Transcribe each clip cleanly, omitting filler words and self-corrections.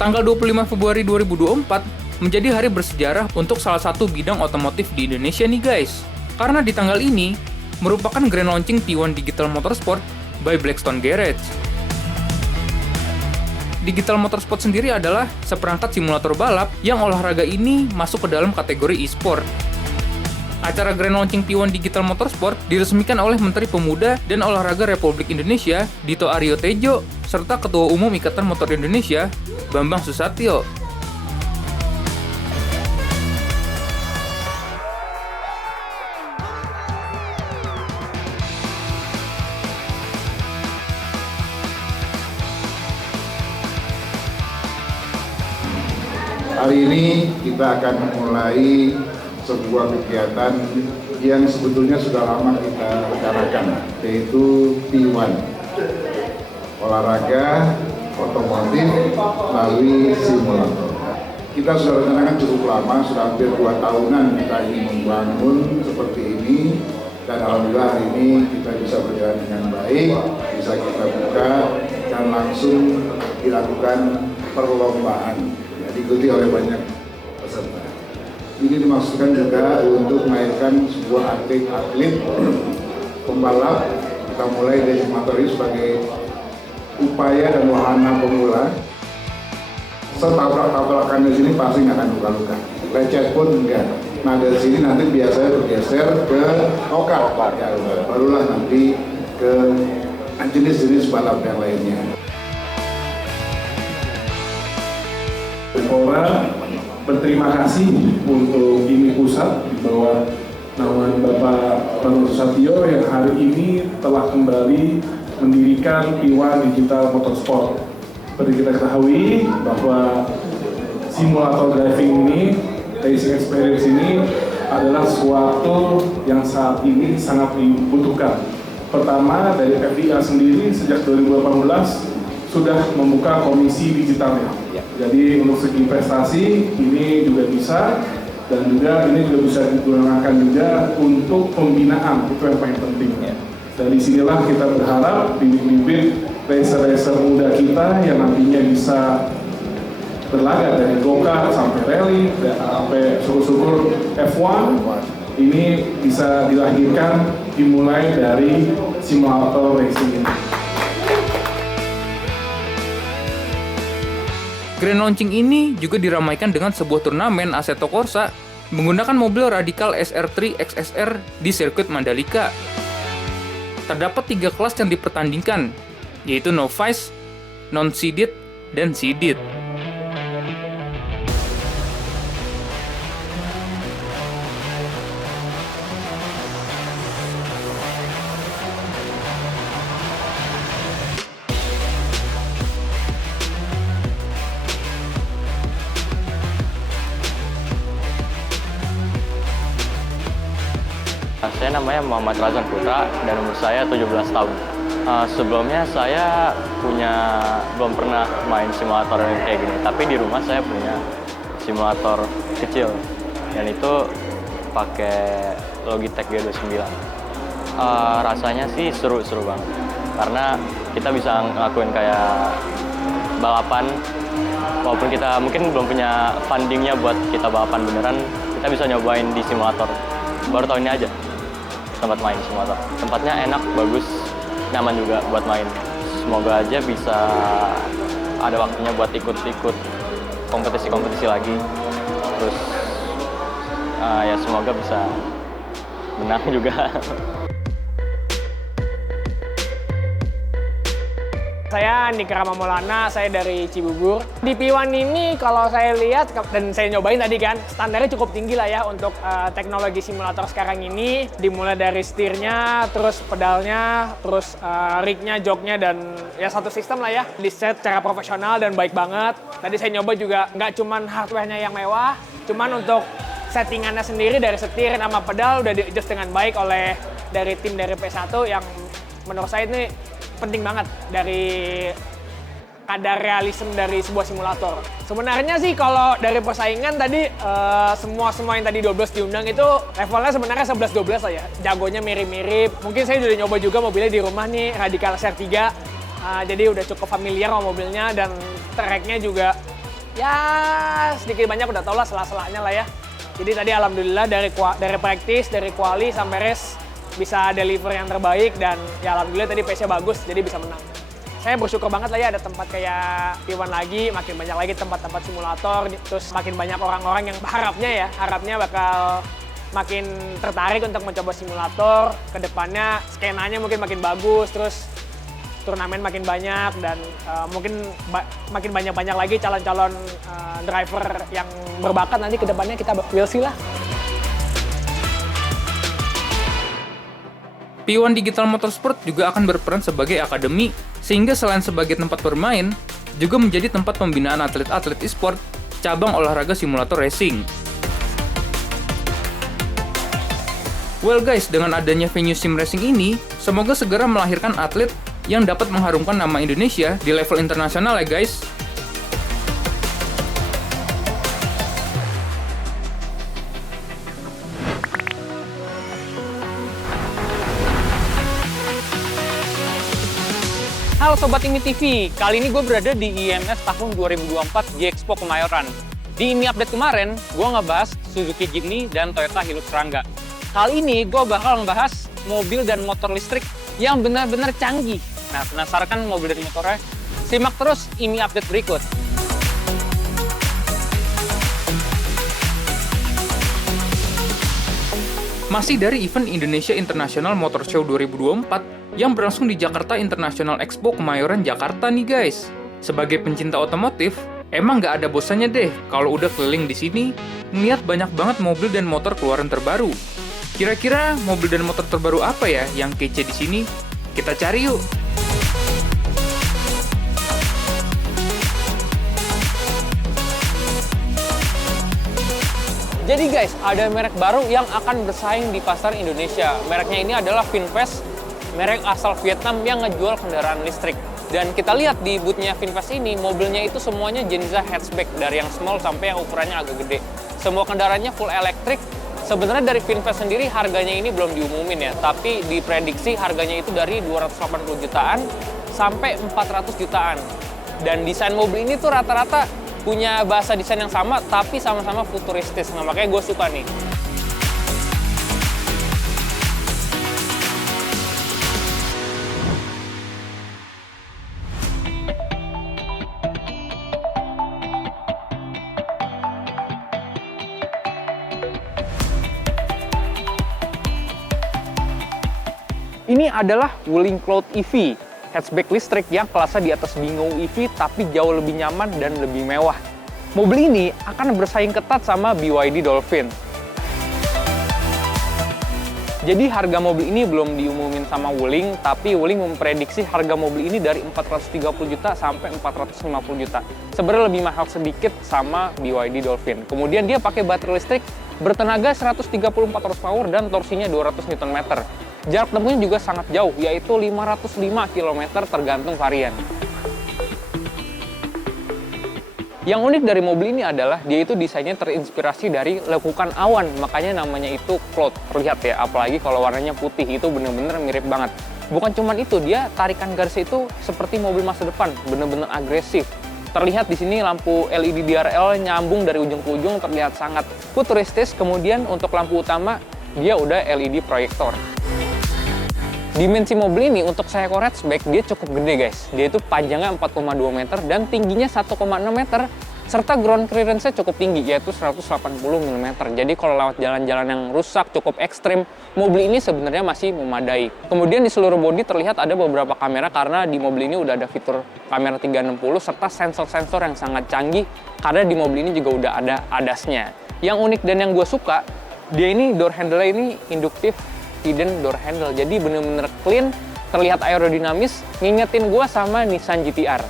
Tanggal 25 Februari 2024 menjadi hari bersejarah untuk salah satu bidang otomotif di Indonesia nih guys. Karena di tanggal ini merupakan grand launching T1 Digital Motorsport by Blackstone Garage. Digital Motorsport sendiri adalah seperangkat simulator balap yang olahraga ini masuk ke dalam kategori e-sport. Acara grand launching T1 Digital Motorsport diresmikan oleh Menteri Pemuda dan Olahraga Republik Indonesia, Dito Aryo Tejo, serta Ketua Umum Ikatan Motor Indonesia, Bambang Susatyo. Hari ini kita akan memulai sebuah kegiatan yang sebetulnya sudah lama kita rencanakan, yaitu T1, olahraga otomotif melalui simulator. Kita sudah rencanakan cukup lama, sudah hampir 2 tahunan kita ingin membangun seperti ini, dan alhamdulillah hari ini kita bisa berjalan dengan baik, bisa kita buka dan langsung dilakukan perlombaan, diikuti oleh banyak peserta. Ini dimaksudkan juga untuk melahirkan sebuah atlet pembalap. Kita mulai dari simulator ini sebagai upaya dan wahana pemula. Setabrak-tabrakan di sini pasti nggak akan luka-luka. Lecet pun enggak. Nah dari sini nanti biasanya bergeser ke knockout, ya, barulah nanti ke jenis-jenis balap yang lainnya. Berterima kasih untuk IMI Pusat bahwa naungan Bapak Bambang Susatyo yang hari ini telah kembali mendirikan T1 Digital Motorsport. Seperti kita ketahui bahwa simulator driving ini, racing experience ini adalah suatu yang saat ini sangat dibutuhkan. Pertama, dari FIA sendiri sejak 2018 sudah membuka komisi digitalnya. Jadi untuk segi prestasi ini juga bisa, dan juga ini juga bisa digunakan juga untuk pembinaan, itu yang paling penting. Dari sinilah kita berharap bibit-bibit racer-racer muda kita yang nantinya bisa berlaga dari go-kart sampai rally, sampai syukur-syukur F1, ini bisa dilahirkan dimulai dari simulator racing ini. Grand launching ini juga diramaikan dengan sebuah turnamen Assetto Corsa menggunakan mobil Radical SR3 XSR di sirkuit Mandalika. Terdapat 3 kelas yang dipertandingkan, yaitu Novice, Non-Seeded, dan Seeded. Saya namanya Muhammad Razan Putra dan umur saya 17 tahun. Sebelumnya saya belum pernah main simulator yang kayak gini, tapi di rumah saya punya simulator kecil dan itu pakai Logitech G29. Rasanya sih seru-seru banget karena kita bisa ngelakuin kayak balapan walaupun kita mungkin belum punya fundingnya buat kita balapan beneran, kita bisa nyobain di simulator. Baru tahun ini aja tempat main simulator. Tempatnya enak, bagus, nyaman juga buat main. Semoga aja bisa ada waktunya buat ikut-ikut kompetisi-kompetisi lagi. Terus ya semoga bisa menang juga. Saya Nikra Maulana, saya dari Cibubur. Di P1 ini kalau saya lihat dan saya nyobain tadi kan, standarnya cukup tinggi lah ya untuk teknologi simulator sekarang ini. Dimulai dari setirnya, terus pedalnya, terus rignya, joknya, dan ya satu sistem lah ya. Di-set secara profesional dan baik banget. Tadi saya nyoba juga nggak cuman hardware-nya yang mewah, cuman untuk settingannya sendiri dari setir sama pedal udah di-adjust dengan baik oleh dari tim dari P1 yang menurut saya ini penting banget dari kadar realisme dari sebuah simulator. Sebenarnya sih kalau dari persaingan tadi semua yang tadi 12 diundang itu levelnya sebenarnya 11-12 lah ya. Jagonya mirip-mirip. Mungkin saya udah nyoba juga mobilnya di rumah nih, Radical SR3. Jadi udah cukup familiar sama mobilnya dan tracknya juga ya sedikit banyak udah tau lah sela-selanya lah ya. Jadi tadi alhamdulillah dari practice, dari quali sampai race bisa deliver yang terbaik dan ya alhamdulillah tadi pace-nya bagus jadi bisa menang. Saya bersyukur banget lah ya ada tempat kayak P1 lagi, makin banyak lagi tempat-tempat simulator, terus makin banyak orang-orang yang harapnya bakal makin tertarik untuk mencoba simulator. Kedepannya skenanya mungkin makin bagus, terus turnamen makin banyak dan mungkin makin banyak lagi calon-calon driver yang berbakat nanti kedepannya kita will see lah. P1 Digital Motorsport juga akan berperan sebagai akademi, sehingga selain sebagai tempat bermain, juga menjadi tempat pembinaan atlet-atlet e-sport cabang olahraga simulator racing. Well guys, dengan adanya venue sim racing ini, semoga segera melahirkan atlet yang dapat mengharumkan nama Indonesia di level internasional ya guys. Halo Sobat IMI TV, kali ini gue berada di IMS tahun 2024 G-Expo Kemayoran. Di IMI Update kemarin, gue ngebahas Suzuki Jimny dan Toyota Hilux Rangga. Kali ini gue bakal ngebahas mobil dan motor listrik yang benar-benar canggih. Nah, penasaran kan mobil dan motornya? Simak terus IMI Update berikut. Masih dari event Indonesia International Motor Show 2024 yang berlangsung di Jakarta International Expo Kemayoran, Jakarta nih guys. Sebagai pencinta otomotif, emang nggak ada bosannya deh kalau udah keliling di sini, ngeliat banyak banget mobil dan motor keluaran terbaru. Kira-kira mobil dan motor terbaru apa ya yang kece di sini? Kita cari yuk! Jadi guys, ada merek baru yang akan bersaing di pasar Indonesia. Mereknya ini adalah Vinfast, merek asal Vietnam yang ngejual kendaraan listrik. Dan kita lihat di booth-nya Vinfast ini, mobilnya itu semuanya jenisnya hatchback, dari yang small sampai yang ukurannya agak gede. Semua kendaraannya full elektrik. Sebenarnya dari Vinfast sendiri harganya ini belum diumumin ya, tapi diprediksi harganya itu dari 280 jutaan sampai 400 jutaan. Dan desain mobil ini tuh rata-rata punya bahasa desain yang sama, tapi sama-sama futuristis. Nah, makanya gue suka nih. Ini adalah Wuling Cloud EV, hatchback listrik yang kelasnya di atas Dingo EV tapi jauh lebih nyaman dan lebih mewah. Mobil ini akan bersaing ketat sama BYD Dolphin. Jadi harga mobil ini belum diumumin sama Wuling, tapi Wuling memprediksi harga mobil ini dari 430 juta sampai 450 juta. Sebenarnya lebih mahal sedikit sama BYD Dolphin. Kemudian dia pakai baterai listrik bertenaga 134 horsepower dan torsinya 200 Nm. Jarak tempuhnya juga sangat jauh, yaitu 505 km tergantung varian. Yang unik dari mobil ini adalah dia itu desainnya terinspirasi dari lekukan awan, makanya namanya itu cloud. Lihat ya, apalagi kalau warnanya putih, itu bener-bener mirip banget. Bukan cuma itu, dia tarikan garisnya itu seperti mobil masa depan, bener-bener agresif. Terlihat di sini lampu LED DRL nyambung dari ujung ke ujung, terlihat sangat futuristis. Kemudian untuk lampu utama, dia udah LED proyektor. Dimensi mobil ini untuk seekor hatchback dia cukup gede guys. Dia itu panjangnya 4,2 meter dan tingginya 1,6 meter. Serta ground clearance-nya cukup tinggi, yaitu 180 mm. Jadi kalau lewat jalan-jalan yang rusak, cukup ekstrim, mobil ini sebenarnya masih memadai. Kemudian di seluruh bodi terlihat ada beberapa kamera karena di mobil ini udah ada fitur kamera 360 serta sensor-sensor yang sangat canggih karena di mobil ini juga udah ada ADAS-nya. Yang unik dan yang gue suka, dia ini door handle-nya ini induktif hidden door handle, jadi bener-bener clean, terlihat aerodinamis, ngingetin gue sama Nissan GT-R.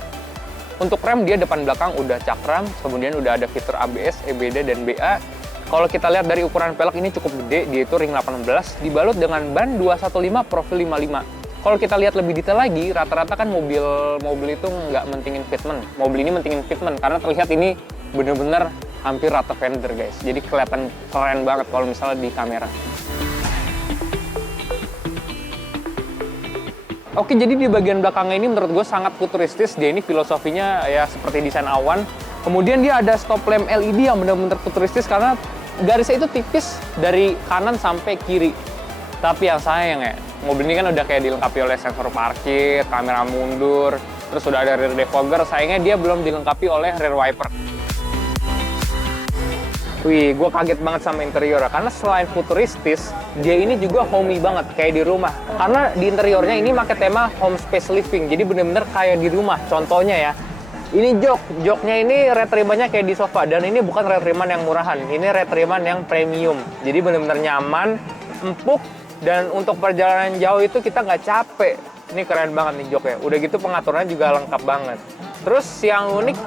Untuk rem dia depan belakang udah cakram, kemudian udah ada fitur ABS, EBD, dan BA. Kalau kita lihat dari ukuran pelek ini cukup gede, dia itu ring 18, dibalut dengan ban 215 profil 55. Kalau kita lihat lebih detail lagi, rata-rata kan mobil itu nggak mentingin fitment. Mobil ini mentingin fitment, karena terlihat ini bener-bener hampir rata fender guys. Jadi kelihatan keren banget kalau misalnya di kamera. Oke, jadi di bagian belakangnya ini menurut gue sangat futuristis. Dia ini filosofinya ya seperti desain awan. Kemudian dia ada stop lamp LED yang benar-benar futuristis karena garisnya itu tipis dari kanan sampai kiri. Tapi yang sayang ya, mobil ini kan udah kayak dilengkapi oleh sensor parkir, kamera mundur, terus sudah ada rear defogger, sayangnya dia belum dilengkapi oleh rear wiper. Wih, gue kaget banget sama interiornya, karena selain futuristis, dia ini juga homey banget, kayak di rumah. Karena di interiornya ini pakai tema home space living, jadi bener-bener kayak di rumah. Contohnya ya, ini joknya ini retrimannya kayak di sofa, dan ini bukan retriman yang murahan, ini retriman yang premium. Jadi bener-bener nyaman, empuk, dan untuk perjalanan jauh itu kita nggak capek. Ini keren banget nih joknya. Udah gitu pengaturannya juga lengkap banget. Terus yang unik,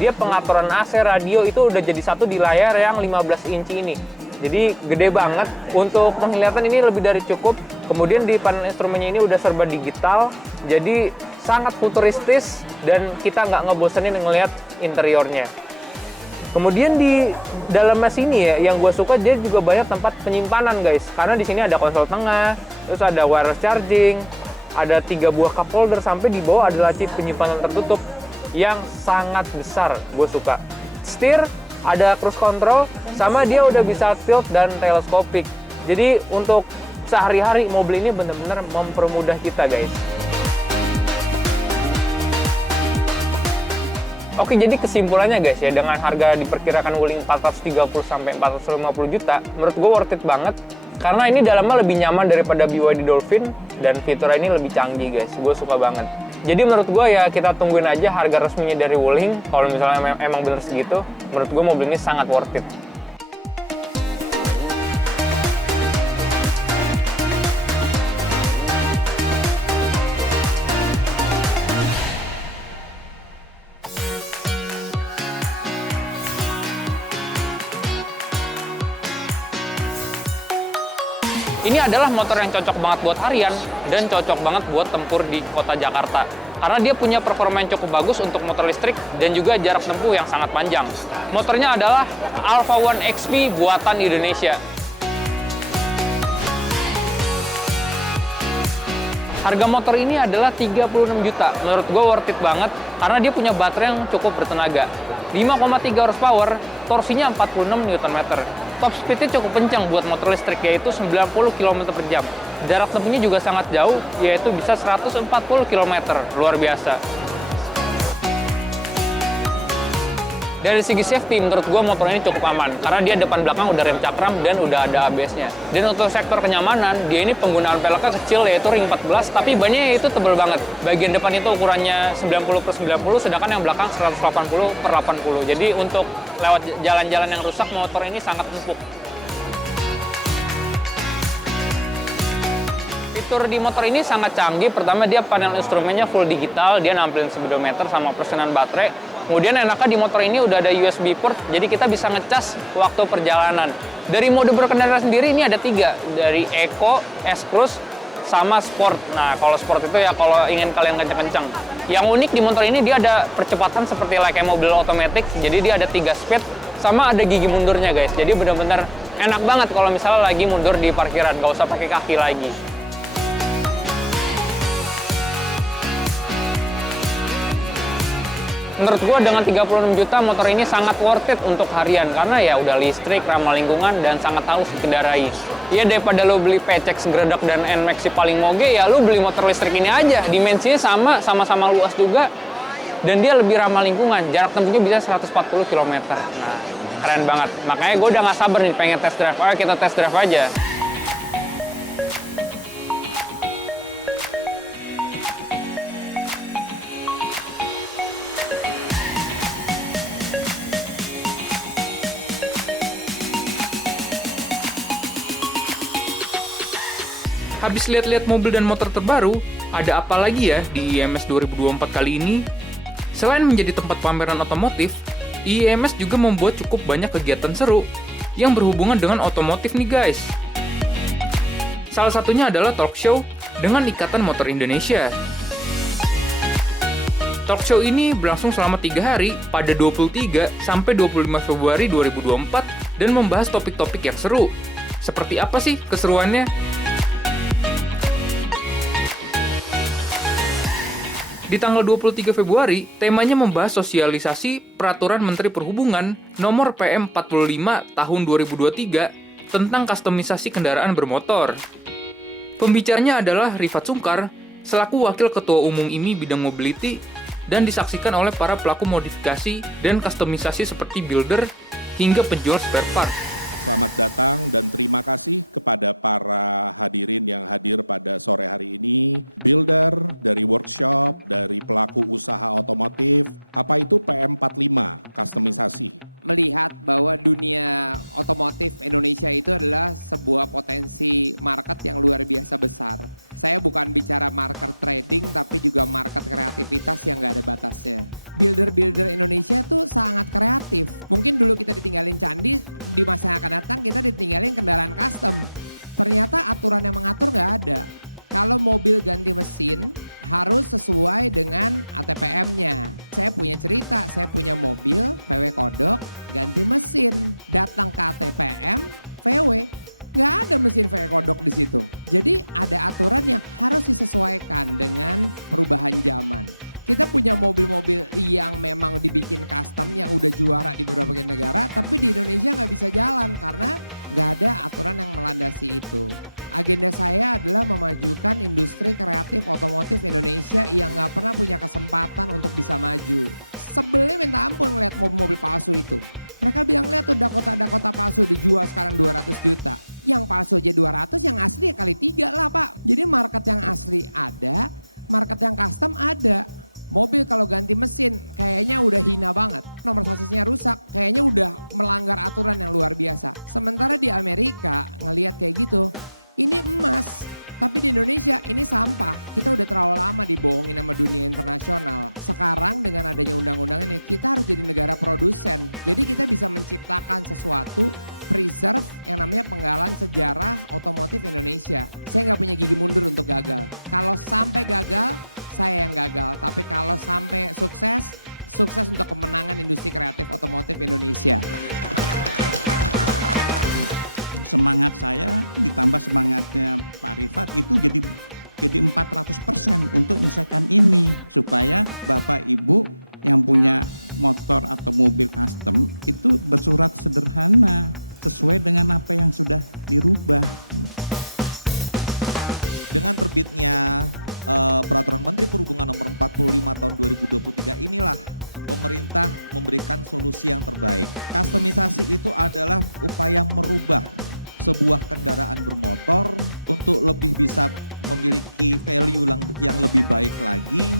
dia pengaturan AC, radio itu udah jadi satu di layar yang 15 inci ini. Jadi gede banget. Untuk penglihatan ini lebih dari cukup. Kemudian di panel instrumennya ini udah serba digital. Jadi sangat futuristis dan kita nggak ngebosenin ngelihat interiornya. Kemudian di dalamnya sini ya, yang gue suka dia juga banyak tempat penyimpanan guys. Karena di sini ada konsol tengah, terus ada wireless charging, ada 3 buah cup holder, sampai di bawah ada laci penyimpanan tertutup yang sangat besar. Gue suka. Setir, ada cruise control, sama dia udah bisa tilt dan teleskopik. Jadi untuk sehari-hari mobil ini benar-benar mempermudah kita guys. Oke, jadi kesimpulannya guys ya, dengan harga diperkirakan Wuling 430 sampai 450 juta, menurut gue worth it banget. Karena ini dalamnya lebih nyaman daripada BYD Dolphin, dan fiturnya ini lebih canggih guys, gue suka banget. Jadi menurut gue ya kita tungguin aja harga resminya dari Wuling. Kalau misalnya emang bener segitu, menurut gue mobil ini sangat worth it. Ini adalah motor yang cocok banget buat harian dan cocok banget buat tempur di kota Jakarta. Karena dia punya performa yang cukup bagus untuk motor listrik dan juga jarak tempuh yang sangat panjang. Motornya adalah Alpha One XP buatan Indonesia. Harga motor ini adalah 36 juta. Menurut gue worth it banget karena dia punya baterai yang cukup bertenaga. 5,3 horsepower, torsinya 46 Nm. Top speed-nya cukup kencang buat motor listrik, yaitu 90 km per jam. Jarak tempuhnya juga sangat jauh, yaitu bisa 140 km. Luar biasa. Dari segi safety, menurut gue motor ini cukup aman, karena dia depan belakang udah rem cakram dan udah ada ABS-nya. Dan untuk sektor kenyamanan, dia ini penggunaan peleknya kecil, yaitu ring 14, tapi bannya itu tebal banget. Bagian depan itu ukurannya 90/90, sedangkan yang belakang 180/80. Jadi untuk lewat jalan-jalan yang rusak, motor ini sangat empuk. Fitur di motor ini sangat canggih. Pertama, dia panel instrumennya full digital, dia nampilin speedometer sama persenan baterai. Kemudian enaknya di motor ini udah ada USB port, jadi kita bisa ngecas waktu perjalanan. Dari mode berkendara sendiri ini ada 3, dari Eco, S-Cruise, sama Sport. Nah, kalau Sport itu ya kalau ingin kalian kenceng-kenceng. Yang unik di motor ini dia ada percepatan seperti kayak mobil otomatis, jadi dia ada 3 speed, sama ada gigi mundurnya guys. Jadi benar-benar enak banget kalau misalnya lagi mundur di parkiran, nggak usah pakai kaki lagi. Menurut gue dengan 36 juta motor ini sangat worth it untuk harian karena ya udah listrik, ramah lingkungan, dan sangat halus dikendarai. Ya daripada lo beli PCX, Gredak, dan NMAX paling moge, ya lo beli motor listrik ini aja. Dimensinya sama-sama luas juga, dan dia lebih ramah lingkungan. Jarak tempuhnya bisa 140 km. Nah, keren banget. Makanya gue udah gak sabar nih pengen test drive. Ayo kita test drive aja. Habis lihat-lihat mobil dan motor terbaru, ada apa lagi ya di IMS 2024 kali ini? Selain menjadi tempat pameran otomotif, IMS juga membuat cukup banyak kegiatan seru yang berhubungan dengan otomotif nih guys. Salah satunya adalah talk show dengan Ikatan Motor Indonesia. Talk show ini berlangsung selama 3 hari pada 23 sampai 25 Februari 2024 dan membahas topik-topik yang seru. Seperti apa sih keseruannya? Di tanggal 23 Februari, temanya membahas sosialisasi Peraturan Menteri Perhubungan Nomor PM 45 Tahun 2023 tentang kustomisasi kendaraan bermotor. Pembicaranya adalah Rifat Sungkar, selaku Wakil Ketua Umum IMI Bidang Mobility, dan disaksikan oleh para pelaku modifikasi dan kustomisasi seperti builder hingga penjual spare part. Selamat datang dan terima kasih kepada para hadirin yang hadir pada sore hari ini. Builder, dari workshop, dari pelaku usaha otomotif. Apa itu PM45, kustomisasi? Melihat bahwa dunia otomotif Indonesia itu adalah sebuah potensi market yang luar biasa besar. Saya bukan bicara market trading, tapi juga market kreativitas yang gak ada batasnya. Builder-builder Indonesia tuh sangat kreatif. Mungkin dulu kita ditinggalin candi, di masa yang akan datang kita ditinggalin kendaraan custom. Ternyata aturan yang mengatur gak ada. Kalau mobil ganti mesin harus sesuai dengan ATPM-nya. Saya punya cerita, saya punya mobil VW kodok ganti mesin. Datang ke ATPM VW, nggak ada mesin VW kodok di situ. Jadi ada aturan yang harus disesuaikan dengan perubahan zaman. Kita punya mobil-mobil yang memang dibikin custom yang udah juara di beberapa negara, tapi di Indonesia nggak bisa jalan karena nggak ada aturan yang melandasi itu. Agenda saya adalah memajukan industri kreatif otomotif Indonesia yang nggak pernah punya kesempatan untuk bisa maju. Sebelnya minta ampun ngeliat mobil-mobil palsu itu. Mereka bilang lihat tuh Dakota palsu dijual sekarang 200 juta. Yang palsu aja 200, yang asli kali 3 lah Pak. Jadi market yang asli ada, market yang custom ada. Mobil kalau ganti mesin kayaknya udah hina banget. Nomor sasisnya rusak, kayaknya udah melanggar aturan yang luar biasa. Sementara di Amerika ngelihat kayak gitu, ini emas. Tapi di Indonesia ini sampah. Kita udah terlalu lama dibohongin sama dunia internasional. Sekarang dengan adanya undang-undang ini kita harus jadi negara produsen. Jadi kita bisa menciptakan sesuatu, preserve yang namanya penggalan sejarah otomotif Indonesia. Saya nggak punya gigi mundur untuk gagal. Kalau sampai gagal, saya yang gagal. Tapi kalau sampai sukses, sukses untuk kemenangan industri kreatif otomotif Indonesia. Semangat saya ditambah semangatnya Pak Rifat itu jadi 400% untuk menyelesaikan ini. Supaya Bapak Ibu yang punya motor atau mobil custom itu bersurat sederhana sesuai dengan apa yang sudah dirubah. Dengan terbitnya Peraturan Menteri Perhubungan Nomor 45 Tahun 2023 inilah pemerintah memberikan solusi yang terbaik. Kustomisasi itu adalah upaya merubah sebuah kendaraan bermotor untuk lebih bisa memiliki value yang lebih baik lagi.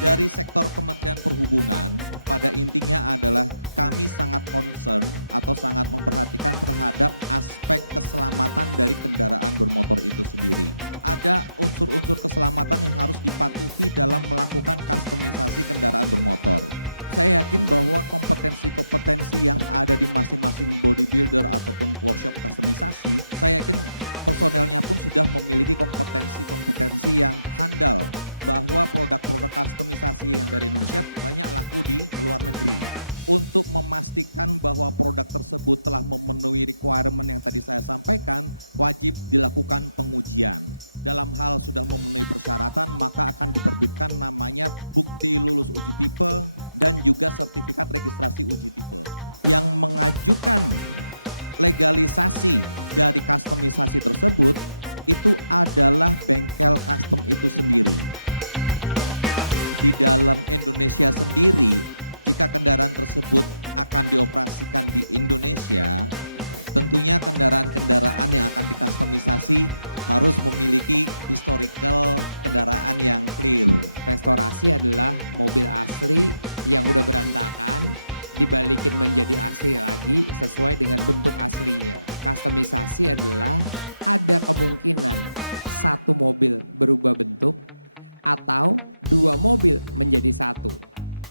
Dari sektor Kementerian Perhubungan, pada intinya adalah kami sangat concern atau sangat memperhatikan terhadap aspek keselamatan dari kendaraan bermotor itu sendiri. Ada unsur-unsur keselamatan yang harus dipatuhi dalam melakukan kustomisasi kendaraan bermotor. Saya yakin bahwa kompetensi-kompetensi yang ada di masing-masing bodybuilder ataupun workshop kustomisasi, saya yakin personelnya pun sudah memiliki kompetensi-kompetensi yang handal bahwa produk-produk kustomisasi yang dari Indonesia banyak laku di luar negeri. Untuk memastikan bahwa produk tersebut telah memenuhi requirement yang tadi saya sampaikan, wajib dilakukan pengujian. Dalam hal sudah memenuhi persyaratan, maka akan diterbitkan namanya bukti lulus uji tipe dan juga sertifikat registrasi uji tipe. Yang mengajukan legalisasi dari kustomisasi tersebut itu adalah bengkel custom itu sendiri. Di dalam Indonesia sendiri, jika kendaraan tersebut akan dioperasikan di Indonesia, tentunya kendaraan-kendaraan yang akan dikustomisasi harus memiliki historical kendaraan yang clear. Restorasi adalah mobil asli yang udah berantakan, dibalikin menjadi asli lagi sesuai dengan bentuk aslinya. Kustomisasi adalah ada kemungkinan satu mobil berubah bentuk atau dua mobil menjadi satu.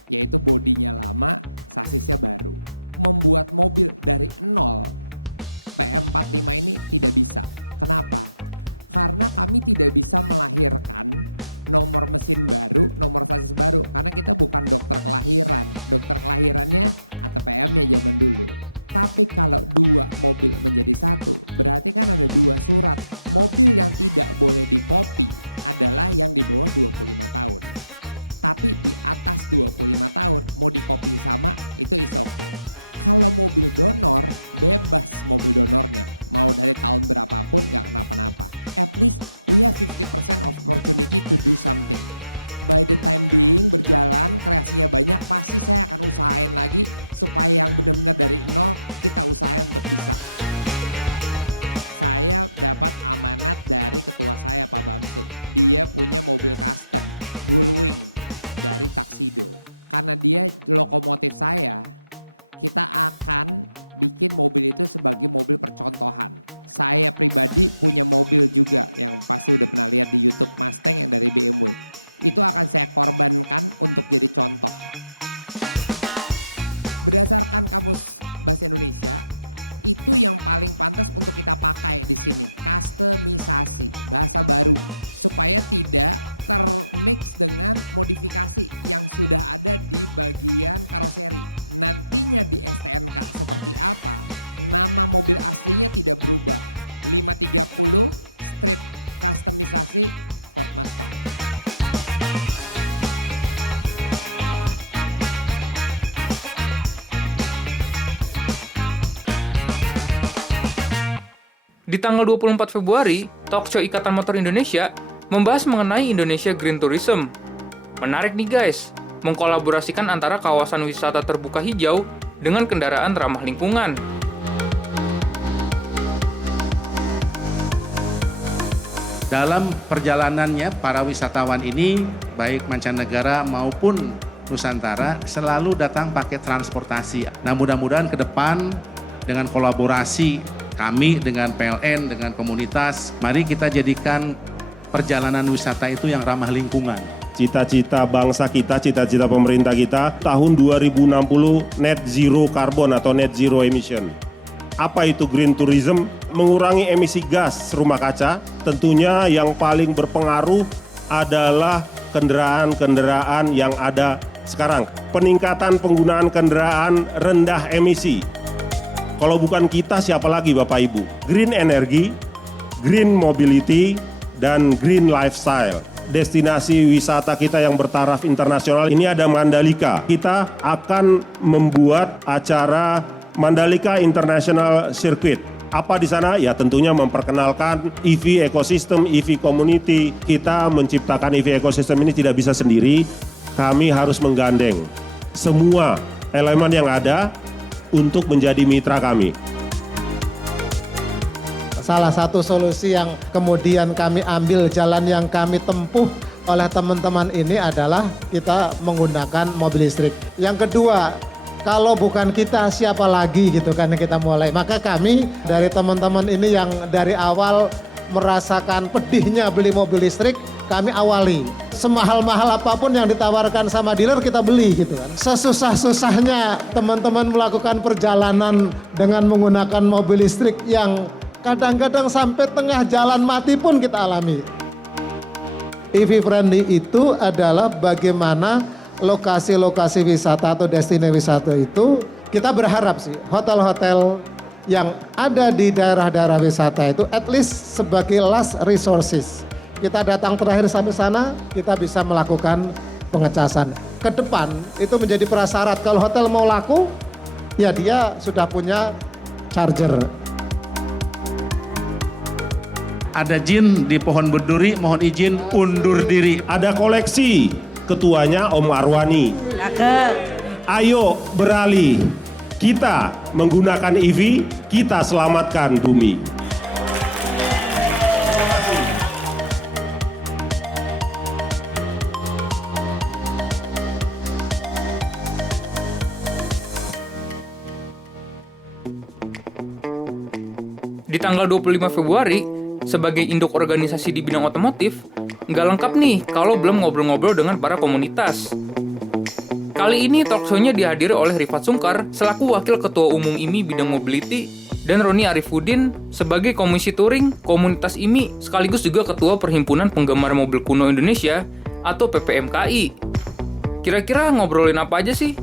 Yaitu bodinya lama, sasisnya baru. Membuat mobil dari nol, PM45 ini tidak bisa. Kenapa? Karena kami tidak bisa melahirkan nomor mesin baru, nomor sasis baru. Karena kita bukan dokter kelahiran. Dokter kelahirannya ATPM-nya zaman dulu. Tapi kalau dua mobil menjadi satu, berarti kan ada dua surat. Mobil yang tidak boleh dikopi adalah yang di bawah 25 tahun. Tapi di atas 25 tahun mau dikopi sama itu is okay. Kalau mobil donor, bebas mobil donornya. Mau dari tahun berapapun gak kenapa-napa. At least we have 50% of opportunity to do something. By the time being berjalan, kreasinya banyak, pasti saya akan usahain lagi supaya yang benar-benar dari nol kita usahain untuk bisa. Saya dapat amanat dari ketua saya Pak Bamsud. Dia punya mobil custom, Gullwing dari Tuxedo. Karena dia lokomotif saya, kita akan bikin mobil itu sebagai mobil percontohan. Saya pribadi punya mobil juga yang pasti udah pernah lihat di YouTube, Mustang yang dari BMW. Itu akan saya korbankan untuk jadi contoh. Berdasarkan Kamus Bahasa Indonesia, itu yang paling pantas untuk kita pakai di sini. Customisasi, bahasa baru. Supaya tidak termix dengan modifikasi yang sudah ada di bagian karoseri. Nantinya di STNK seperti apa, nama mobil aslinya tidak berubah. 530 strip customisasi Ford Mustang. Di tanggal 24 Februari, Talkshow Ikatan Motor Indonesia membahas mengenai Indonesia Green Tourism. Menarik nih guys, mengkolaborasikan antara kawasan wisata terbuka hijau dengan kendaraan ramah lingkungan. Dalam perjalanannya, para wisatawan ini, baik mancanegara maupun Nusantara, selalu datang pakai transportasi. Nah, mudah-mudahan ke depan dengan kolaborasi kami dengan PLN, dengan komunitas, mari kita jadikan perjalanan wisata itu yang ramah lingkungan. Cita-cita bangsa kita, cita-cita pemerintah kita, tahun 2060 net zero carbon atau net zero emission. Apa itu green tourism? Mengurangi emisi gas rumah kaca, tentunya yang paling berpengaruh adalah kendaraan-kendaraan yang ada sekarang. Peningkatan penggunaan kendaraan rendah emisi. Kalau bukan kita, siapa lagi Bapak Ibu? Green energy, green mobility, dan green lifestyle. Destinasi wisata kita yang bertaraf internasional ini ada Mandalika. Kita akan membuat acara Mandalika International Circuit. Apa di sana? Ya tentunya memperkenalkan EV ecosystem, EV community. Kita menciptakan EV ecosystem ini tidak bisa sendiri. Kami harus menggandeng semua elemen yang ada untuk menjadi mitra kami. Salah satu solusi yang kemudian kami ambil, jalan yang kami tempuh oleh teman-teman ini adalah kita menggunakan mobil listrik. Yang kedua, kalau bukan kita siapa lagi gitu kan yang kita mulai. Maka kami dari teman-teman ini yang dari awal merasakan pedihnya beli mobil listrik, kami awali. Semahal-mahal apapun yang ditawarkan sama dealer kita beli gitu kan. Sesusah-susahnya teman-teman melakukan perjalanan dengan menggunakan mobil listrik yang kadang-kadang sampai tengah jalan mati pun kita alami. EV friendly itu adalah bagaimana lokasi-lokasi wisata atau destinasi wisata itu kita berharap sih hotel-hotel yang ada di daerah-daerah wisata itu at least sebagai last resources. Kita datang terakhir sampai sana, kita bisa melakukan pengecasan. Ke depan itu menjadi prasyarat kalau hotel mau laku, ya dia sudah punya charger. Ada jin di pohon berduri, mohon izin undur diri. Ada koleksi, ketuanya Om Arwani. Ayo beralih. Kita menggunakan EV, kita selamatkan bumi. Di tanggal 25 Februari, sebagai induk organisasi di bidang otomotif, nggak lengkap nih kalau belum ngobrol-ngobrol dengan para komunitas. Kali ini talkshow-nya dihadiri oleh Rifat Sungkar selaku Wakil Ketua Umum IMI Bidang Mobility dan Roni Arifuddin sebagai Komisi Touring Komunitas IMI sekaligus juga Ketua Perhimpunan Penggemar Mobil Kuno Indonesia atau PPMKI. Kira-kira ngobrolin apa aja sih?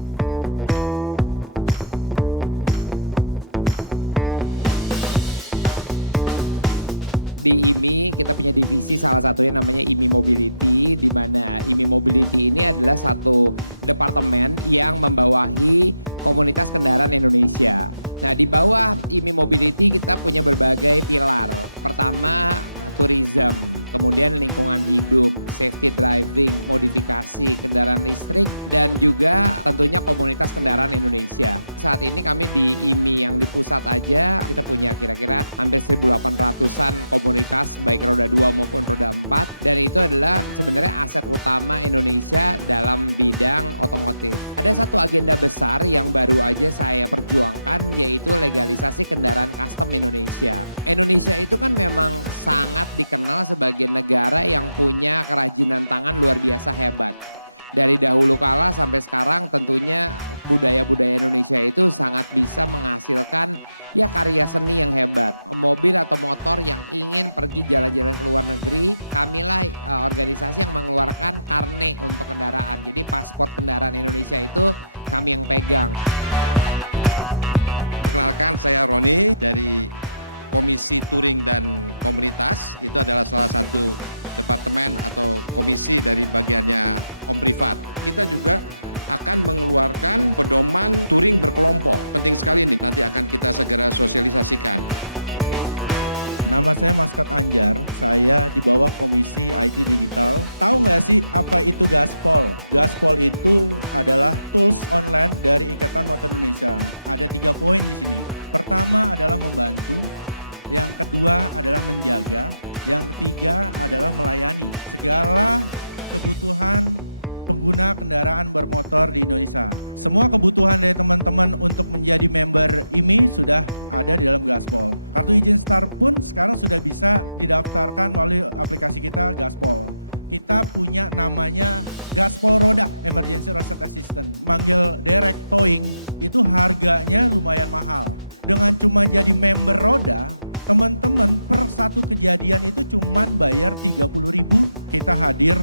Di IMI kita punya divisi salah satunya namanya IMI Mobility, di mana IMI Mobility ini adalah satu departemen yang membawahi komunitas kendaraan Indonesia. Nah, di bawah IMI Mobility kita punya berbagai pilar. Pertama, tourism, kemudian lingkungan hidup, safety driving, modifikasi kendaraan listrik, dan juga tentunya komunitas kendaraan Indonesia. Saat ini kami di IMI yang di pusat aja, kita punya kira-kira hampir 1.800-an komunitas, baik roda 2 maupun roda 4. Dan itu adalah sebenarnya aset utama Indonesia dalam bidang otomotif. Ada satu agenda besar yang baru aja saya perjuangkan, yaitu legalisasi kendaraan custom Indonesia. Indonesia itu kan memang sangat dikenal sebagai negara yang punya kerajinan tangan luar biasa hebat. Dari dahulu kala sampai sekarang tentunya budaya-budaya Indonesia itu sangat bisa menghasilkan ya karya seni yang hebat. Mobil atau motor yang ingin pergi jalan-jalan ke luar negeri, kamilah organisasi yang mengeluarkan karne untuk kendaraan. Jadi paspor kendaraan Indonesia itu kami yang pegang. Perkenalkan, saya Roni dari Komisi Touring dan Komunitas. Itu adalah salah satu departemen atau komisi dari bagiannya Om Privat. Kita juga akan mengeluarkan pedoman touring berkelompok. Penting sekali ini, nanti akan kita segera sosialisasikan. Nama saya Maskot Anjar, saya di bawah Komisi IT Digital. Tahu nggak sih apa itu Gaspol? Gaspol itu adalah tools online dari Ikatan Motor Indonesia. Ada 3 poin di sini. Pertama adalah membantu, yang kedua adalah menjaga, yang ketiga adalah melayani segala kebutuhan pengguna kendaraan bermotor di Indonesia. Semua kebutuhan dari teman-teman untuk menjadi member IMI sudah ada di dalam Gaspol. Kartu izin start pun sekarang sudah bisa didaftarkan melalui aplikasi kita Gaspol. Kita punya namanya Gaspol Roda, Emergency Roadside Assistant. Manggil direct towing itu harganya lumayan mahal. Dengan cuma jadi member Roda, teman-teman per satu kejadian itu cuma bayar 30.000. Kita hadir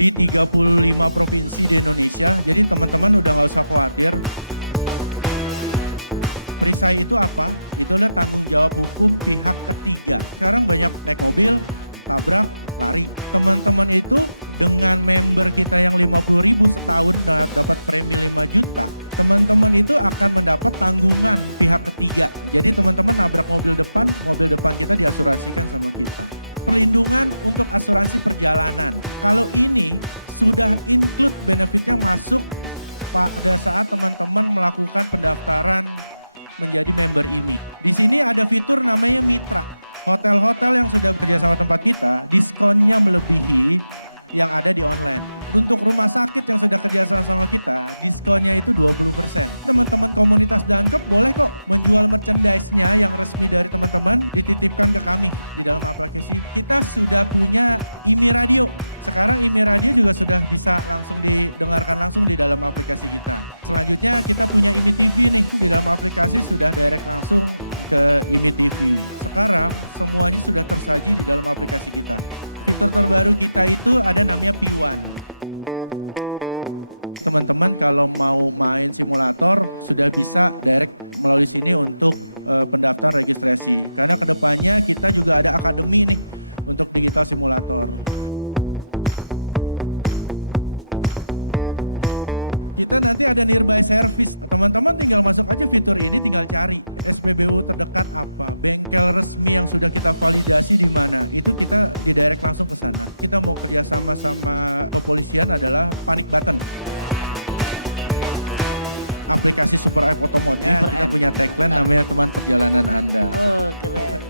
di 35 provinsi di Indonesia, jadi teman-teman udah nggak usah khawatir. Perisai itu apa? Itu adalah tanggung jawab hukum pihak ketiga. Sekarang banyak naik mobil, tabrak, lari. Teman-teman itu dengan member kita yang 50.000 setahun dapat premi 5 juta. Teman-teman itu akan mendapat tanggungan pihak ketiga. Jadi teman-teman nabrak mobil depan kita diasuransikan sama kita. Perlindungan untuk asuransi perjalanan. Kalau ini sudah include benefitnya masuk pada saat teman-teman melakukan pendaftaran menjadi member IMI. Di sini ada fitur namanya Mitra. Hotel-hotel yang sudah bekerja sama tempat kita, diskonnya melebihi yang ada di online. Untuk rumah sakit yang sudah kerjasama sama kita, diskonnya itu 20%. Teman-teman komunitas Dankep boleh kok menjual merchandise-nya yang resmi dari teman-teman dititipkan ke kami di dalam aplikasi. Kita sudah punya IMI Radio. Sekarang IMI Radio juga sudah bisa langsung didengarkan langsung di dalam aplikasi kita. Selanjutnya kita punya IMI TV nih. Di dalam aplikasi sudah direct langsung ke IMI TV. Sekarang semuanya sudah tersaji di dalam aplikasi kita. Fitur terbaru kita itu ada namanya P1. Teman-teman kalau mau main simulator sudah bisa direct melalui sini untuk pendaftaran registrasi. Karena kedepannya kita juga ada akademi nih untuk digital simulator. Kita nanti ada nearby service. Teman-teman tinggal masuk aja fitur ini, tinggal cari SPBU terdekat apa, bengkel resmi yang sudah kita validasi di mana. Itu kita didirect langsung ke sana. Kita mau kerjasama sama kepolisian adalah panic button. Aplikasi Super App Otomotif, kita punya tagline namanya teman perjalanan Anda. Oh, keren.